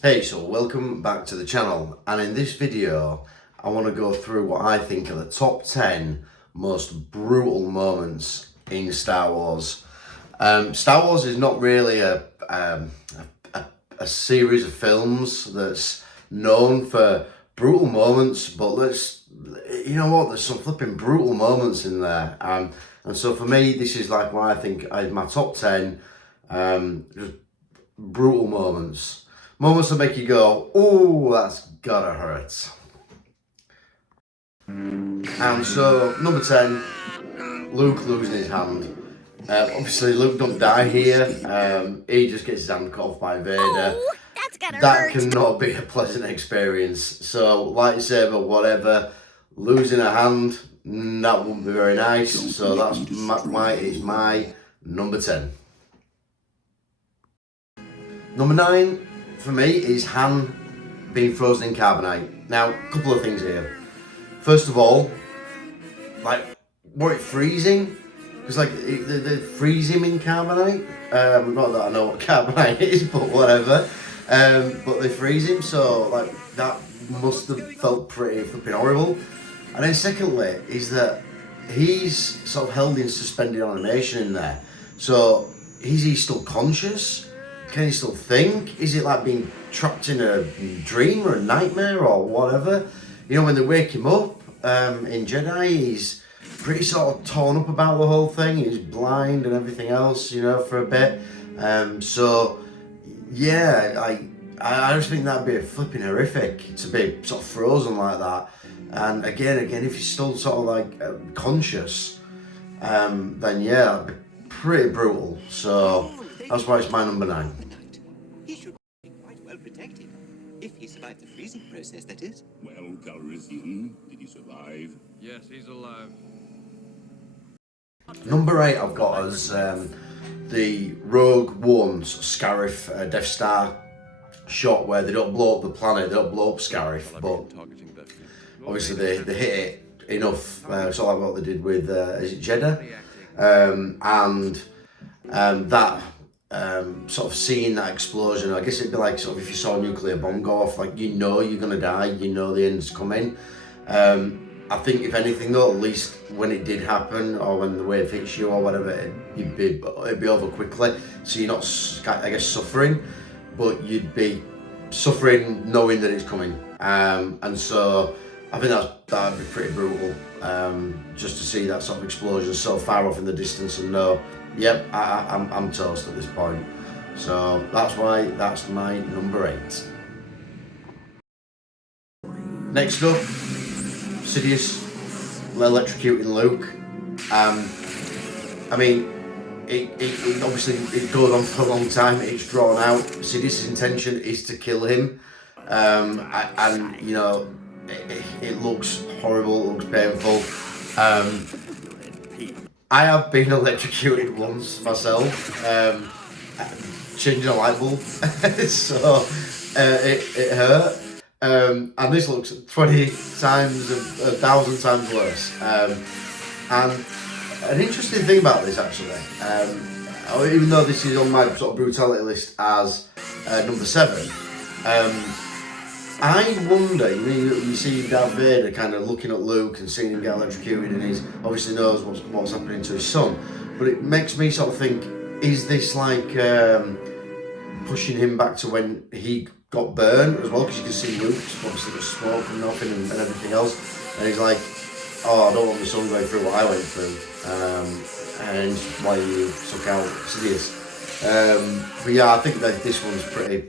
Hey, so welcome back to the channel, and in this video I want to go through what I think are the top 10 most brutal moments in Star Wars. Star Wars is not really a series of films that's known for brutal moments, but you know what, there's some flipping brutal moments in there. And so for me, this is like what I think is my top 10 just brutal moments. Moments that make you go, oh, that's gotta hurt. And so, number 10, Luke losing his hand. Obviously, Luke don't die here. He just gets his hand cut off by Vader. Oh, that's gotta That hurt. cannot be a pleasant experience. So, lightsaber, whatever, losing a hand, that wouldn't be very nice. So that's my number 10. Number 9 for me is Han being frozen in carbonite. Now, a couple of things here. First of all, like, were it freezing? Because like they freeze him in carbonite. Not that I know what carbonite is, but whatever. But they freeze him, so like that must have felt pretty flipping horrible. And then secondly, is that he's sort of held in suspended animation in there. So is he still conscious? Can he still think? Is it like being trapped in a dream or a nightmare or whatever? You know, when they wake him up in Jedi, he's pretty sort of torn up about the whole thing. He's blind and everything else, you know, for a bit. So, yeah, I just think that'd be flipping horrific to be sort of frozen like that. And again, if you're still sort of like conscious, then yeah, that'd be pretty brutal. So that's why it's my number 9. He should be quite well protected. If he survived the freezing process, that is. Well, Calrissian, did he survive? Yes, he's alive. Number 8 I've got as the Rogue One's Scarif Death Star shot where they don't blow up the planet, they don't blow up Scarif, but obviously they hit it enough. It's like what they did with is it Jeddah, and that sort of seeing that explosion. I guess it'd be like sort of if you saw a nuclear bomb go off, like you know you're gonna die, you know the end's coming. I think if anything though, at least when it did happen or when the wave hits you or whatever, it'd be over quickly. So you're not, I guess, suffering, but you'd be suffering knowing that it's coming. And so I think that'd be pretty brutal, just to see that sort of explosion so far off in the distance and know, yep, I'm toast at this point. So that's why that's my number 8. Next up, Sidious electrocuting Luke. I mean, it obviously it goes on for a long time. It's drawn out. Sidious's intention is to kill him, and you know, it looks horrible. It looks painful. I have been electrocuted once myself, changing a light bulb, so it hurt. And this looks 20 times, 1,000 times worse. And an interesting thing about this actually, even though this is on my sort of brutality list as number 7, I wonder, you see Darth Vader kind of looking at Luke and seeing him get electrocuted, and he obviously knows what's happening to his son, but it makes me sort of think, is this like pushing him back to when he got burned as well, because you can see Luke's obviously got smoke coming off him and everything else, and he's like, oh, I don't want my son going through what I went through, and why you took out Sidious. But yeah, I think that this one's pretty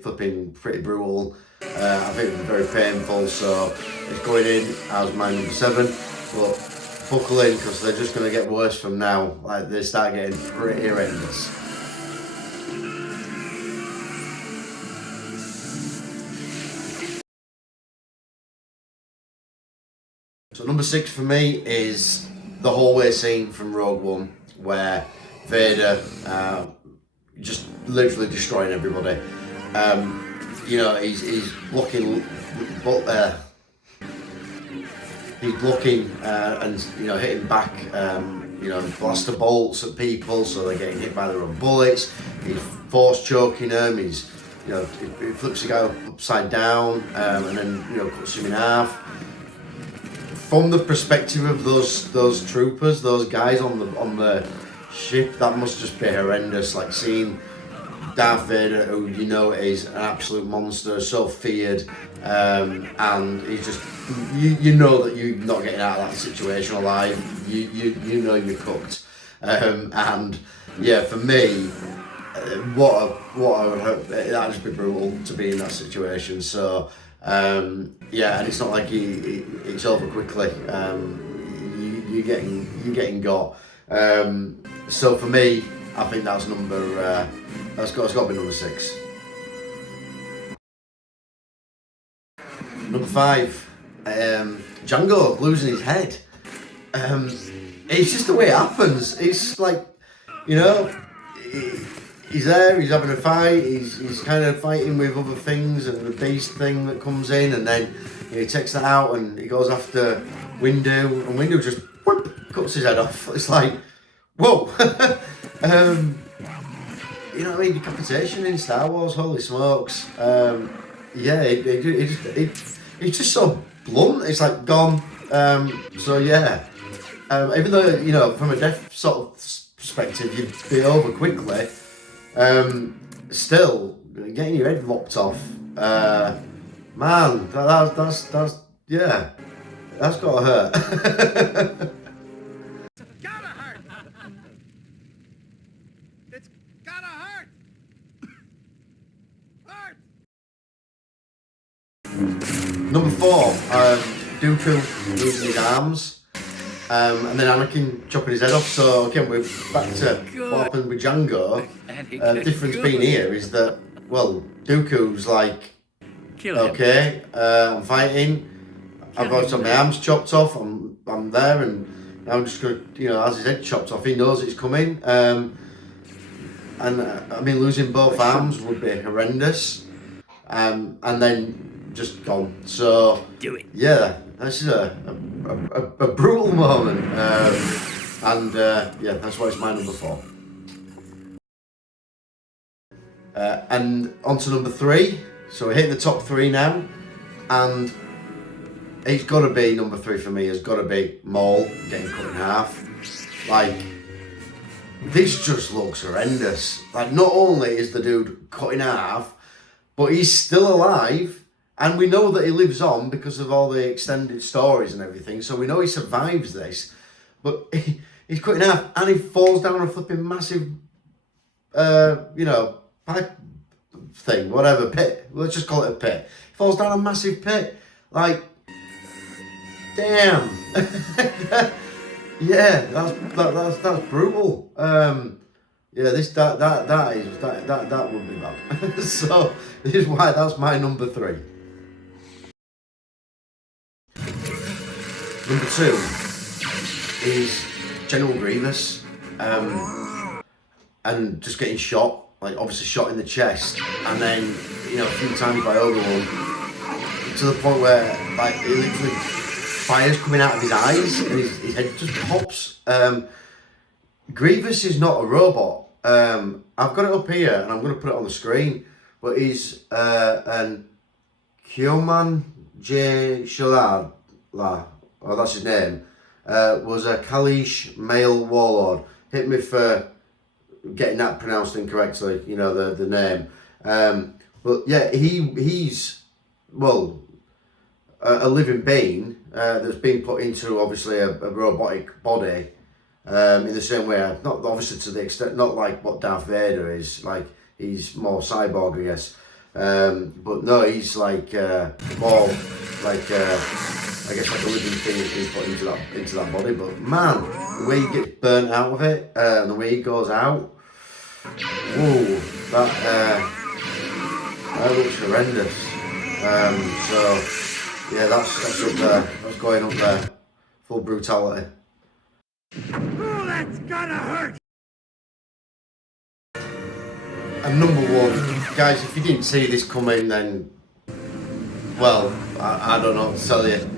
brutal. I think it's very painful, so it's going in as my number 7, but buckle in because they're just going to get worse from now. Like, they start getting pretty horrendous. So number 6 for me is the hallway scene from Rogue One, where Vader just literally destroying everybody. You know, he's blocking, and you know, hitting back, you know, blaster bolts at people, so they're getting hit by their own bullets. He's force choking them. He's you know, it flips the guy upside down, and then, you know, cuts him in half. From the perspective of those troopers, those guys on the ship, that must just be horrendous. Like seeing Darth Vader, who you know is an absolute monster, so feared, and he's just, you know that you're not getting out of that situation alive. You know you're cooked, and yeah, for me, that'd just be brutal to be in that situation. So yeah, and it's not like it's over quickly. You're getting got. So for me, I think that's it's got to be number 6. Number 5, Django losing his head. It's just the way it happens. It's like, you know, he's there, he's having a fight, he's kind of fighting with other things and the beast thing that comes in, and then he takes that out and he goes after Windu, and Windu just whoop, cuts his head off. It's like, whoa. You know what I mean? Decapitation in Star Wars, holy smokes. Yeah, it's just so blunt. It's like gone. So yeah, even though, you know, from a death sort of perspective, you'd be over quickly. Still, getting your head lopped off, man, that's yeah, that's gotta hurt. Gotta hurt. It's gotta hurt. Hurt. Number 4, Dooku losing his arms. And then Anakin chopping his head off. So again, we're back to what happened with Django. The difference being here is that, well, Dooku's like, okay, I'm fighting. I've got my arms chopped off. I'm there, and I'm just gonna, you know, as his head chopped off, he knows it's coming. And I mean, losing both arms would be horrendous. And then just gone. So yeah, this is a brutal moment, and yeah, that's why it's my number 4. And on to number 3. So we're hitting the top 3 now, and it's got to be number 3 for me. Has got to be Maul getting cut in half. Like, this just looks horrendous. Like, not only is the dude cut in half, but he's still alive. And we know that he lives on because of all the extended stories and everything. So we know he survives this. But he's cut in half and he falls down a flipping massive, you know, pipe thing, whatever, pit. Let's just call it a pit. He falls down a massive pit. Like, damn. Yeah, that's brutal. Yeah, that would be bad. So this is why that's my number 3. Number 2 is General Grievous, and just getting shot, like obviously shot in the chest, and then, you know, a few times by Obi-Wan, to the point where, like, it literally fire's coming out of his eyes and his head just pops. Grievous is not a robot. I've got it up here and I'm going to put it on the screen, but he's an Kyoman J. Shalad, oh, that's his name, was a Kalish male warlord. Hit me for getting that pronounced incorrectly, you know, the name. But yeah, he's, well, a living being that's been put into, obviously, a robotic body, in the same way, not obviously to the extent, not like what Darth Vader is, like, he's more cyborg, I guess. But no, he's like more like I guess like a living thing that's been put into that body. But man, the way he gets burnt out of it, and the way he goes out, whoa, that looks horrendous. So yeah, that's up there. That's going up there. Full brutality. Oh, that's gotta hurt. And number 1, guys, if you didn't see this coming, then, well, I don't know what to tell you.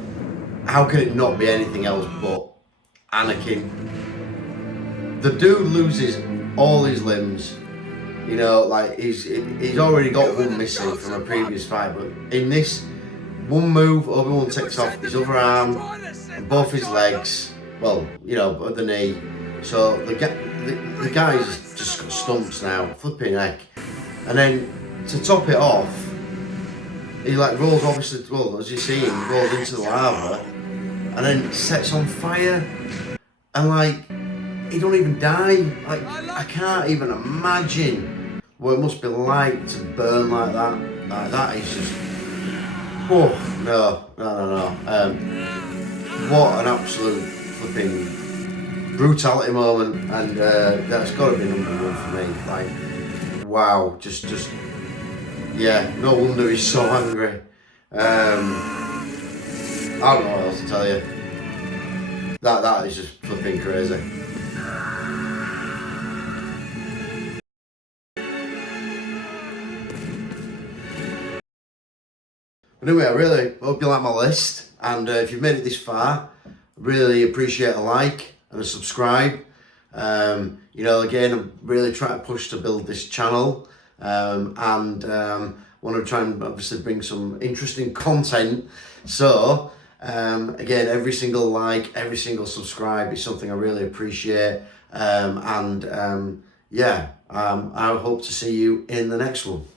How can it not be anything else but Anakin? The dude loses all his limbs. You know, like he's already got one missing from a previous fight, but in this one move, Obi-Wan takes off his other arm and both his legs. Well, you know, at the knee. So the guy's just got stumps now, flipping heck. And then to top it off, he like rolls obviously. Well, as you see him, he rolls into the lava, and then sets on fire, and like he don't even die. Like I can't even imagine what it must be like to burn like that. Like that is just. Oh no. What an absolute flipping brutality moment, and that's got to be number one for me. Like, wow, just yeah. No wonder he's so angry. I don't know what else to tell you. That is just flipping crazy. Anyway, I really hope you like my list, and if you've made it this far, really appreciate a like and a subscribe. You know, again, I'm really trying to push to build this channel, and want to try and obviously bring some interesting content. So, again, every single like, every single subscribe is something I really appreciate, yeah, I hope to see you in the next one.